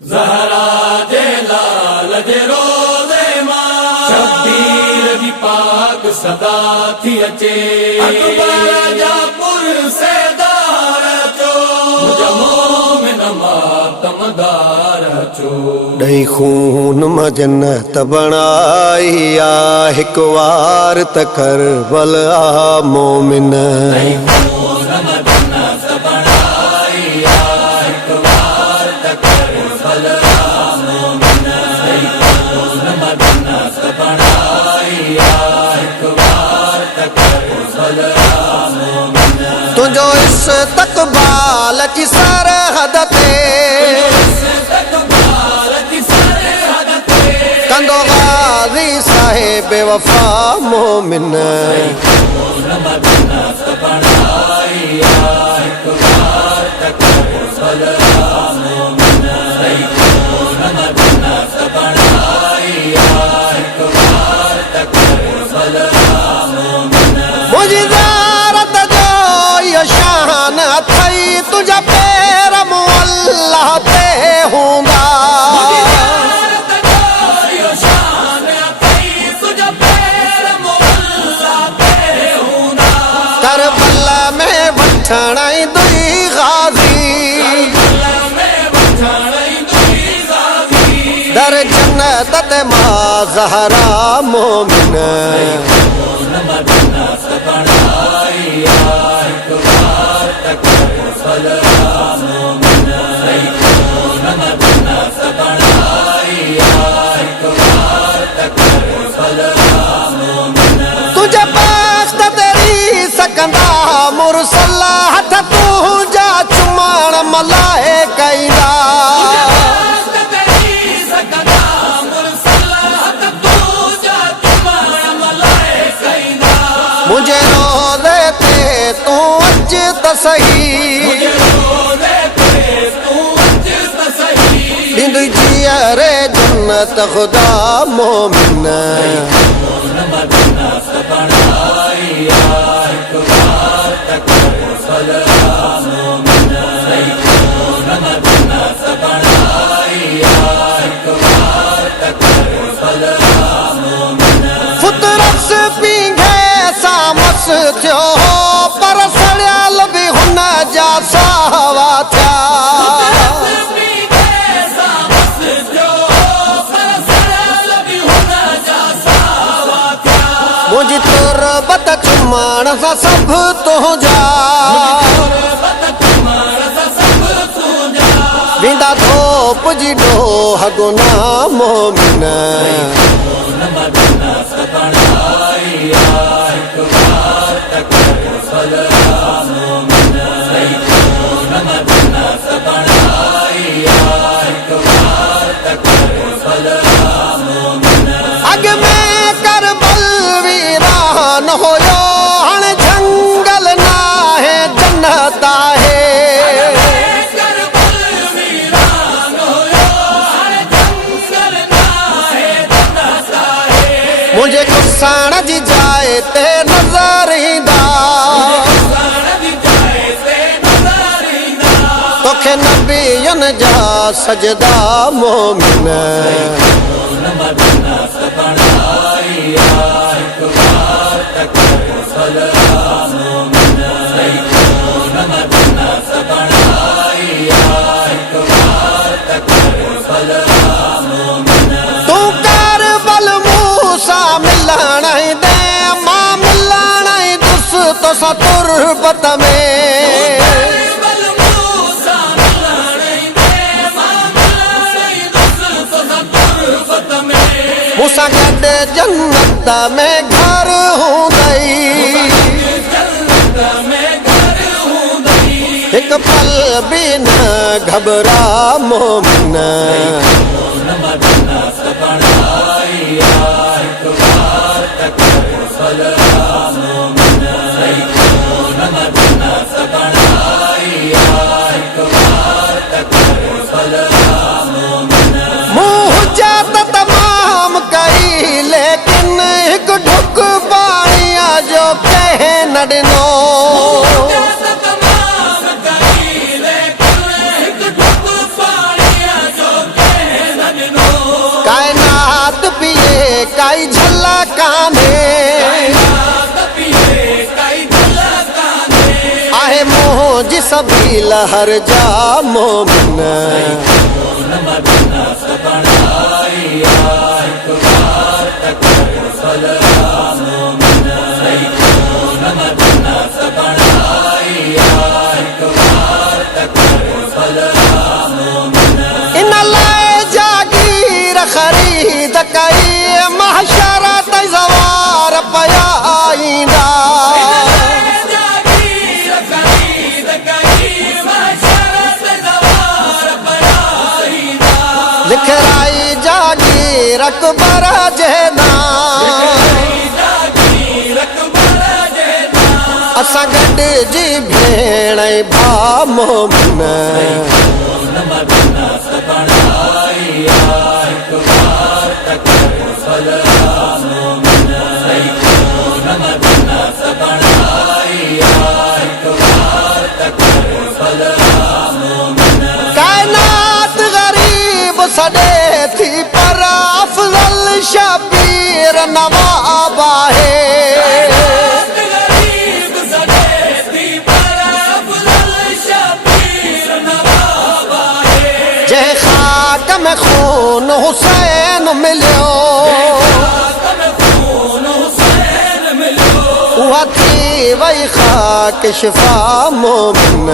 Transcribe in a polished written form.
ज़हरा जे लाल जे रोज़े मां शबीर जी पाक सदा थी अचे अकबर जा पुरसेदार चो मुंहिंजा मोमिन मातमदार चो ॾही खून मां जन्नत बणाई आ हिकु वार त करबल आ मोमिन तुंहिंजो इस्तक़बाल जी सरहद ते कंदो ग़ाज़ी साहिब वफ़ा मोमिन मुंहिंजी ज़ारत जो इहो शान अथई तुंहिंजा पैर मुअल्ला ते हूंदा करबला में वठण दुई ग़ाज़ी दर जन्नत ते मां ज़हरा मोमिन तुझे बख्त तेरी सकंदा मुरसल हथ तुझा चुमाण मलाए कईंदा मुझे रोज़े ते तू अच त सही ॾींद जीअरे जन्नत ख़ुदा मोमिन फुतरस पींघे सामस थियो पर सड़ियल बि हुन जा सावा थिया मुंहिंजी तुरबत चुमाण सां सभु तुंहिंजा ॾींदा धोप जी ॾोह गुनाह मोमिन अॻ में करबल वीरान हुयो हाणे जंगल नाहे जन्नत आहे मुंहिंजे गुसाण जी जाइ ते नज़र ईंदा तोखे नबियनि जा सजदा मोमिन तू करबल मूसा मिलण दे मां मिलण दुस तोसां तुरबत में मूसां गॾु जन्नत में घर हूंदई हिकु पल बि न घबरा मोमिन मुंहिंजा तमाम कई लेकिन हिकु ढुक पाणीअ जो कंहिं न ॾिनो काने आहे मुंहिंजी सबील हर जा मोमिन इन लाइ जागीर ख़रीद कई महशर ते ज़वार पिया ईंदा लिखराई जागीर अकबर जे नाम असां गॾिजी भेण भा मोमिन कायनात गरीब सॾे थी पर अफ़ज़ल शबीर नवाब आहे जंहिं ख़ाक में खून हुसैन मिलियो उहा थी वई ख़ाक शिफ़ा मोमिन